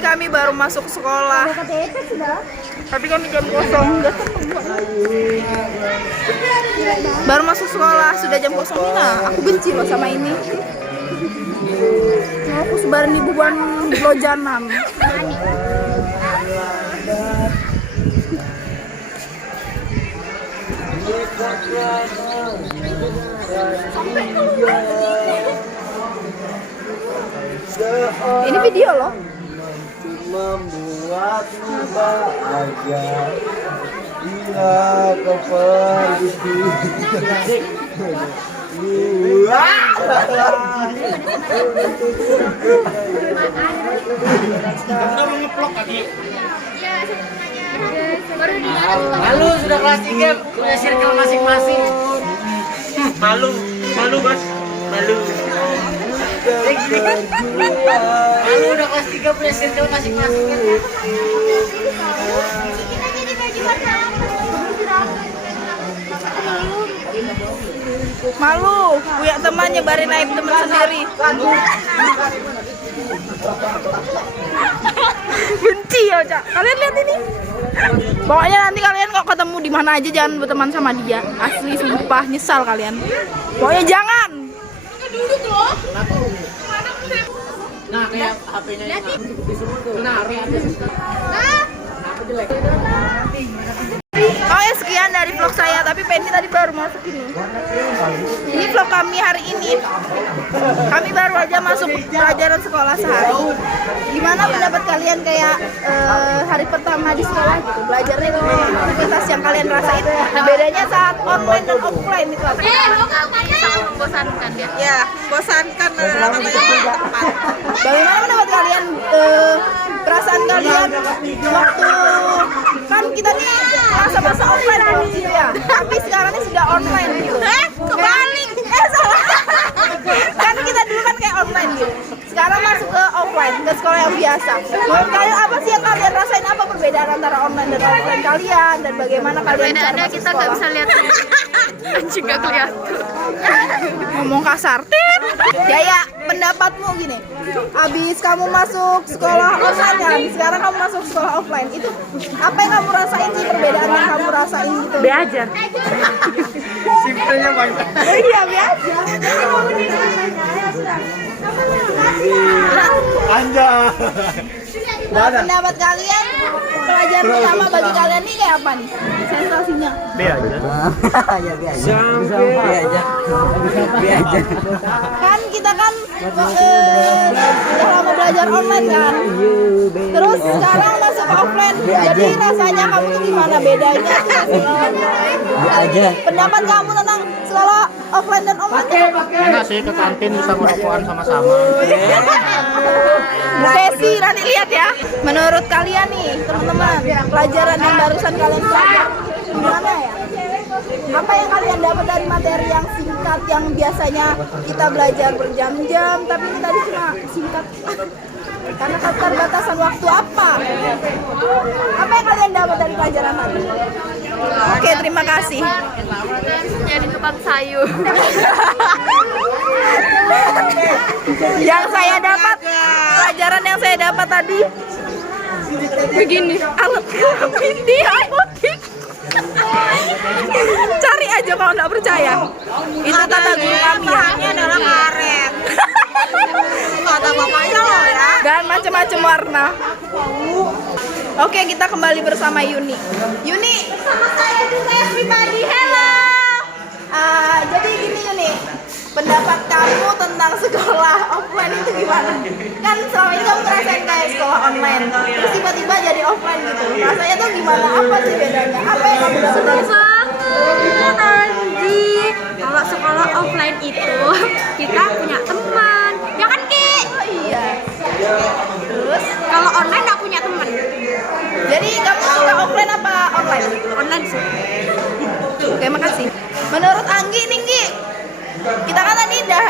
ini kami baru masuk sekolah. Tapi kami jam kosong. Baru masuk sekolah, sudah jam kosong ini. Nah, aku benci loh sama ini. Aku sebaran di buban lojanan. Ini video loh. Membuatmu bahagia bila kau pergi. Malu sudah kelas 3 punya circle masing-masing. Malu bos, malu. Malu udah kelas 3 punya circle masing-masing kan? Malu, punya teman nyebarin aib teman sendiri. Benci ya, Cak. Kalian lihat ini. Pokoknya nanti kalian kok ketemu di mana aja jangan berteman sama dia. Asli sumpah nyesal kalian. Pokoknya jangan. Duduk loh. Nah, kayak HP-nya ini. Nah, Oh ya, sekian dari vlog saya, tapi Penny tadi baru masuk ini. Ini vlog kami hari ini. Kami baru aja masuk pelajaran sekolah sehari. Gimana pendapat kalian kayak hari pertama di sekolah gitu? Belajarnya itu aktivitas yang kalian rasain. Bedanya saat online dan offline itu apa? Sangat membosankan ya. Ya, membosankan katanya tempat. Bagaimana pendapat kalian, perasaan kalian waktu kan kita nih masa-masa offline gitu ya, tapi sekarang ini sudah online gitu. Kebalik. Salah. Kan kita dulu kan kayak online gitu. Sekarang masuk ke offline, ke sekolah yang biasa. Menurut kalian apa sih yang kalian rasain? Apa perbedaan antara online dan offline kalian dan bagaimana kalian cara Perbedaannya masuk kita nggak sekolah? bisa lihat anjing nggak kelihatan. Ngomong kasar. Jaya, pendapatmu gini. Abis kamu masuk sekolah online kan, sekarang kamu masuk sekolah offline. Itu apa yang kamu rasain sih, perbedaan yang kamu rasain gitu? B aja. Simpelnya banyak. Iya, be aja. Anja. Nah, pendapat kalian pelajaran pertama bagi kalian nih kayak apa nih? Sensasinya? B aja. Ya biasa. Biasa. Biasa. Kan kita kan udah lama belajar online kan. Terus sekarang masuk ke offline. Jadi rasanya kamu tuh gimana bedanya? Aja. Pendapat kamu tentang sekolah offline dan online itu apa? Enak sih ke kantin bisa ngerokokan sama-sama. Bu Desi, nanti lihat ya. Menurut kalian nih, teman-teman, pelajaran yang barusan kalian pelajari gimana ya? Apa yang kalian dapat dari materi yang singkat yang biasanya kita belajar berjam-jam, tapi ini tadi cuma singkat. Karena keterbatasan waktu apa? Apa yang kalian dapat dari pelajaran tadi? Oke, terima kasih. Jadi tukang sayur. Yang saya dapat, pelajaran yang saya dapat tadi begini, alat kelamin di apotek. Cari aja kalau nggak percaya. Itu kata guru kami ya. Ini adalah karet. Kata bapaknya loh ya. Dan macam-macam warna. Oke, kita kembali bersama Yuni. Yuni, sama saya juga everybody. Hello. Jadi gini Yuni, pendapat kamu tentang sekolah offline itu gimana? Kan selama ini kamu ngerasain kayak sekolah online, terus tiba-tiba jadi offline gitu. Rasanya tuh gimana? Apa sih bedanya? Apa yang kamu dapat dari Anjing. Kalau sekolah offline itu kita punya teman. Ya kan Ki? Oh iya. Terus, Kalau online nggak punya teman. jadi kamu suka offline apa online? Online sih. Oke, makasih. Menurut Anggi nih, Nggi, kita kan tadi udah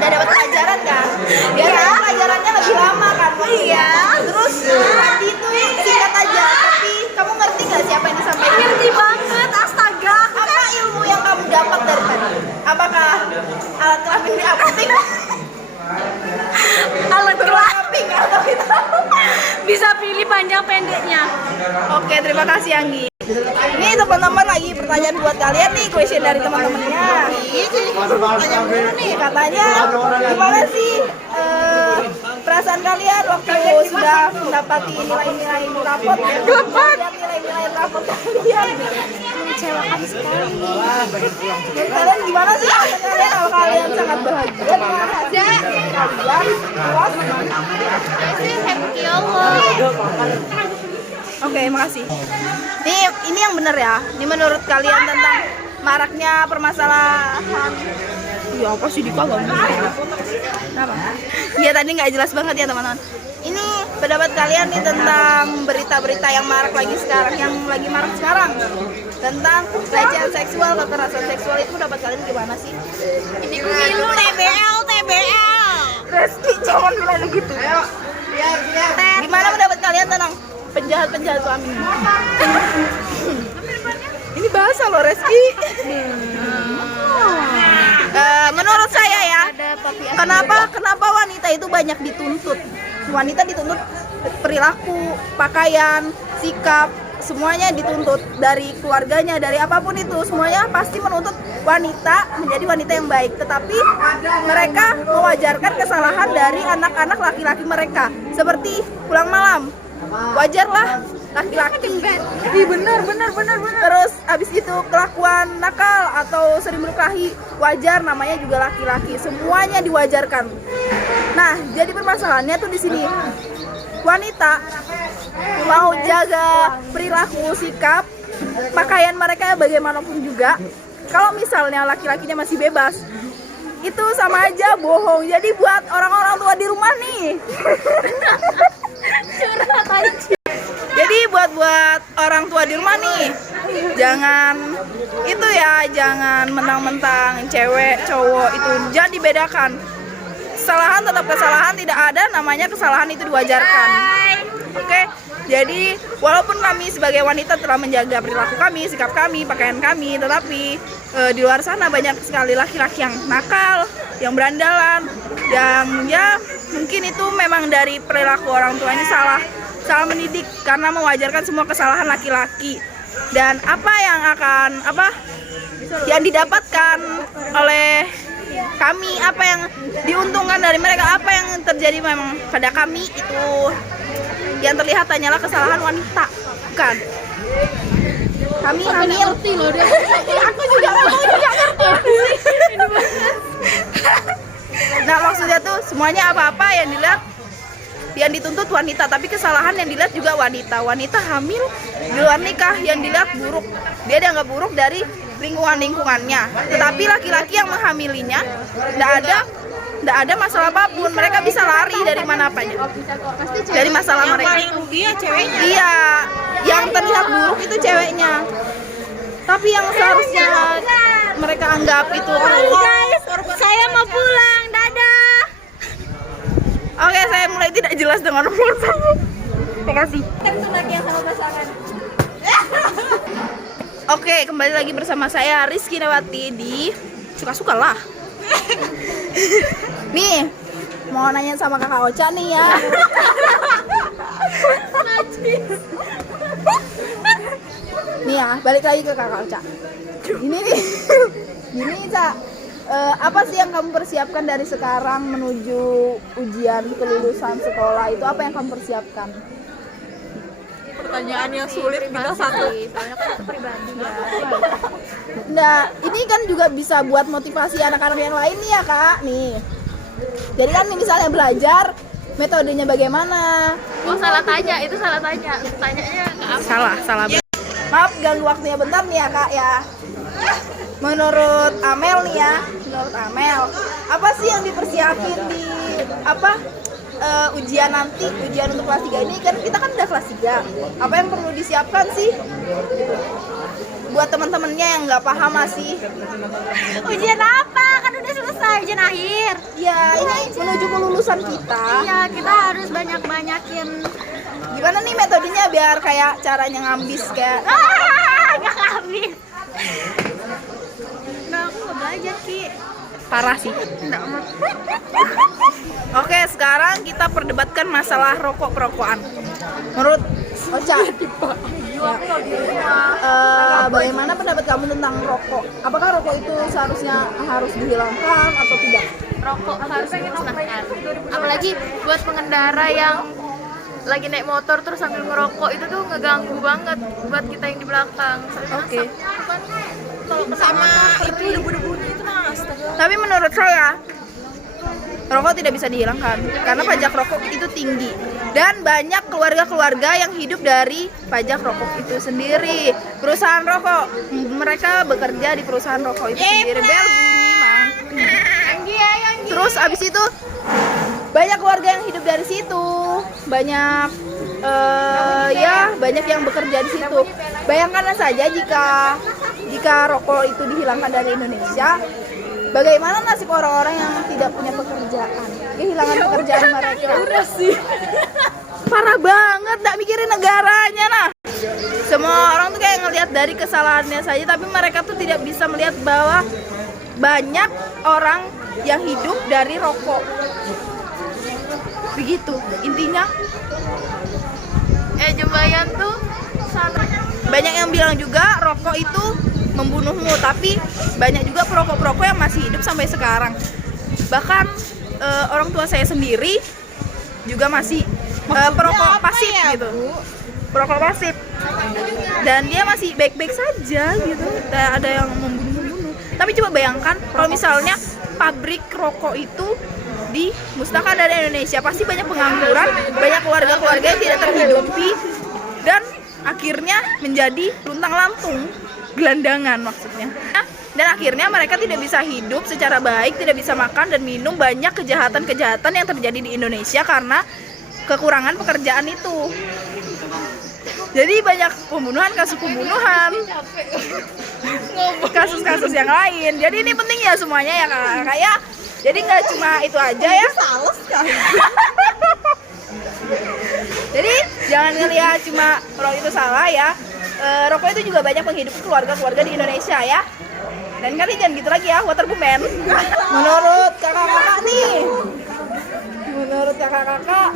dapat pelajaran kan? Biasanya pelajarannya lebih lama kan? Iya. Terus tadi itu singkat aja, tapi kamu ngerti nggak siapa yang disampaikan? Ngerti banget, astaga. Apa ilmu yang kamu dapat dari tadi? Apakah alat kelamin di apotek? Alat Kelamin atau itu? panjang pendeknya. Oke, terima kasih Anggi. Ini teman-teman lagi pertanyaan buat kalian nih, question dari teman-temannya. Katanya gimana sih perasaan kalian waktu sudah mendapati nilai-nilai rapot? Nilai-nilai rapot kalian Mengecewakan sekali. menurut kalian gimana sih? Kalian kalau kalian sangat bahagia dengan hasil kalian puas? Happy Allah. Oke, makasih. Ini yang benar ya. Ini menurut kalian tentang maraknya permasalahan. Ya apa sih Dika gak Kenapa? Iya tadi nggak jelas banget ya teman-teman. Ini pendapat kalian nih tentang berita-berita yang marak lagi sekarang, yang lagi marak sekarang tentang pelecehan seksual, kekerasan seksual itu pendapat kalian gimana sih? Ini pemilu TBL. Reski jangan bilang gitu. Gimana pendapat kalian tentang penjahat-penjahat suami? Ini bahasa loh Reski. Menurut saya ya, kenapa wanita itu banyak dituntut? Wanita dituntut perilaku, pakaian, sikap, semuanya dituntut dari keluarganya, dari apapun itu, semuanya pasti menuntut wanita menjadi wanita yang baik. Tetapi mereka mewajarkan kesalahan dari anak-anak laki-laki mereka, seperti pulang malam. Wajarlah laki-laki. Ih, benar. Terus abis itu kelakuan nakal atau sering berkelahi, wajar, namanya juga laki-laki. Semuanya diwajarkan. Nah, jadi permasalahannya tuh di sini. Wanita mau jaga perilaku, sikap, pakaian mereka bagaimanapun juga. Kalau misalnya laki-lakinya masih bebas, itu sama aja bohong. Jadi buat orang-orang tua di rumah nih. Curhat aja. Jadi buat orang tua di rumah nih, jangan itu ya, jangan mentang-mentang cewek, cowok itu, jangan dibedakan. Kesalahan tetap kesalahan, tidak ada namanya kesalahan itu diwajarkan. Oke? Jadi walaupun kami sebagai wanita telah menjaga perilaku kami, sikap kami, pakaian kami, tetapi di luar sana banyak sekali laki-laki yang nakal, yang berandalan, yang ya mungkin itu memang dari perilaku orang tuanya salah mendidik karena mewajarkan semua kesalahan laki-laki. Dan apa yang didapatkan oleh kami, apa yang diuntungkan dari mereka, apa yang terjadi memang pada kami itu yang terlihat hanyalah kesalahan wanita, bukan? Kami hamil. Aku juga ngerti. Nah, maksudnya tuh semuanya apa-apa yang dituntut wanita, tapi kesalahan yang dilihat juga wanita. Wanita hamil di luar nikah yang dilihat buruk. Dia dianggap buruk dari lingkungannya. Tetapi laki-laki yang menghamilinya tidak ada masalah apapun. Mereka bisa lari dari mana apanya. Dari masalah mereka. Yang paling rugi ya ceweknya. Iya, yang terlihat buruk itu ceweknya. Tapi yang seharusnya mereka anggap itu Guys, saya mau pulang. Dadah. Oke, saya mulai tidak jelas dengan mulut saya. Terima kasih. Oke, kembali lagi bersama saya Rizky Nawati di Suka-Suka lah. Nih, mau nanya sama kakak Ocha nih ya. Nih ya, balik lagi ke kakak Ocha. Gini Ca, apa sih yang kamu persiapkan dari sekarang menuju ujian kelulusan sekolah itu? Apa yang kamu persiapkan? Pertanyaan yang sulit kita satu. Soalnya kan itu pribadi ya. Nah, ini kan juga bisa buat motivasi anak-anak yang lain nih ya kak. Nih, jadi kan nih misalnya belajar, metodenya bagaimana? Oh salah tanya, itu salah tanya. Tanyanya ke apa? Salah. Maaf ganggu waktunya bentar nih ya kak ya. Menurut Amel nih ya, apa sih yang dipersiapin di ujian nanti, ujian untuk kelas 3 ini? Kan kita kan udah kelas 3. Apa yang perlu disiapkan sih buat teman-temannya yang nggak paham masih? Ujian apa? Kan udah selesai ujian akhir. Ya, ini menuju kelulusan kita. Iya, kita harus banyak-banyakin. Gimana nih metodenya biar kayak caranya ngambis kayak? Nggak habis. Nah, aku nggak belajar Ki. Parah sih. Oke, sekarang kita perdebatkan masalah rokok-perokokan. Menurut Ocha, bagaimana pendapat kamu tentang rokok? Apakah rokok itu seharusnya harus dihilangkan atau tidak? Rokok harus dimusnahkan. Apalagi buat pengendara yang lagi naik motor terus sambil ngerokok itu tuh ngeganggu banget buat kita yang di belakang. Oke. Kalau Sama itu debu-debunya itu Tapi menurut saya rokok tidak bisa dihilangkan karena pajak rokok itu tinggi dan banyak keluarga-keluarga yang hidup dari pajak rokok itu sendiri. Perusahaan rokok, mereka bekerja di perusahaan rokok itu sendiri. Bel bunyi mah. Terus abis itu banyak keluarga yang hidup dari situ, banyak banyak yang bekerja di situ. Bayangkan saja jika rokok itu dihilangkan dari Indonesia, bagaimana nasib orang-orang yang tidak punya pekerjaan, kehilangan pekerjaan mereka. Udah sih. Parah banget, gak mikirin negaranya nah. Semua orang tuh kayak ngelihat dari kesalahannya saja, tapi mereka tuh tidak bisa melihat bahwa banyak orang yang hidup dari rokok. Begitu intinya. Jembayan tuh Banyak yang bilang juga rokok itu membunuhmu, tapi banyak juga perokok-perokok yang masih hidup sampai sekarang. Bahkan orang tua saya sendiri juga masih perokok pasif gitu. Perokok pasif. Dan dia masih baik-baik saja gitu. Tidak ada yang membunuh-membunuh. Tapi coba bayangkan kalau misalnya pabrik rokok itu dimusnahkan dari Indonesia, pasti banyak pengangguran, banyak keluarga-keluarga yang tidak terhidupi dan akhirnya menjadi luntang-lantung, gelandangan maksudnya. Dan akhirnya mereka tidak bisa hidup secara baik, tidak bisa makan dan minum. Banyak kejahatan-kejahatan yang terjadi di Indonesia karena kekurangan pekerjaan itu. Jadi banyak pembunuhan, kasus pembunuhan, kasus-kasus yang lain. Jadi ini penting ya semuanya ya Kak ya. Jadi nggak cuma itu aja ya. Sales kan. Jadi jangan ngelihat cuma rokok itu salah ya. Rokok itu juga banyak menghidupi keluarga-keluarga di Indonesia ya. Dan kalian jangan gitu lagi ya, waterboomman. Menurut kakak-kakak nih, menurut kakak-kakak,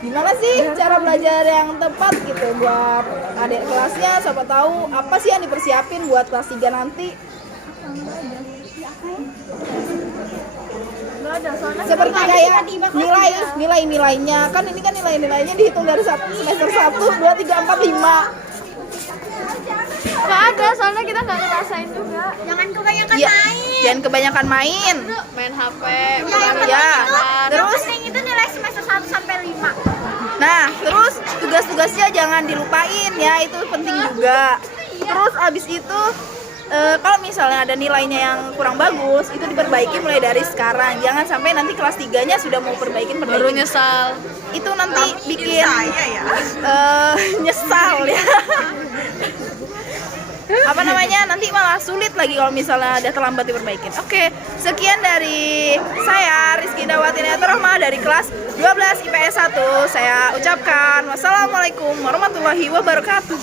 gimana sih cara belajar yang tepat gitu buat adik kelasnya? Siapa tahu apa sih yang dipersiapin buat kelas 3 nanti? Seperti kayak nilainya kan, ini kan nilainya dihitung dari semester 1, 2, 3, 4, 5. nggak ada, soalnya kita nggak ngerasain juga. Jangan kebanyakan Ya, main. jangan kebanyakan main. Main HP, Ya, terus Yang itu nilai semester 1 sampai 5. nah, terus tugas-tugasnya jangan dilupain ya, itu penting juga. Terus abis itu kalau misalnya ada nilainya yang kurang bagus, itu diperbaiki mulai dari sekarang. Jangan sampai nanti kelas 3-nya sudah mau perbaikin. baru nyesal. Itu nanti bikin nyesal ya. Apa namanya, nanti malah sulit lagi kalau misalnya udah terlambat diperbaikin. Oke, sekian dari saya Rizky Dawati Netrohma dari kelas 12 IPS 1. Saya ucapkan wassalamualaikum warahmatullahi wabarakatuh.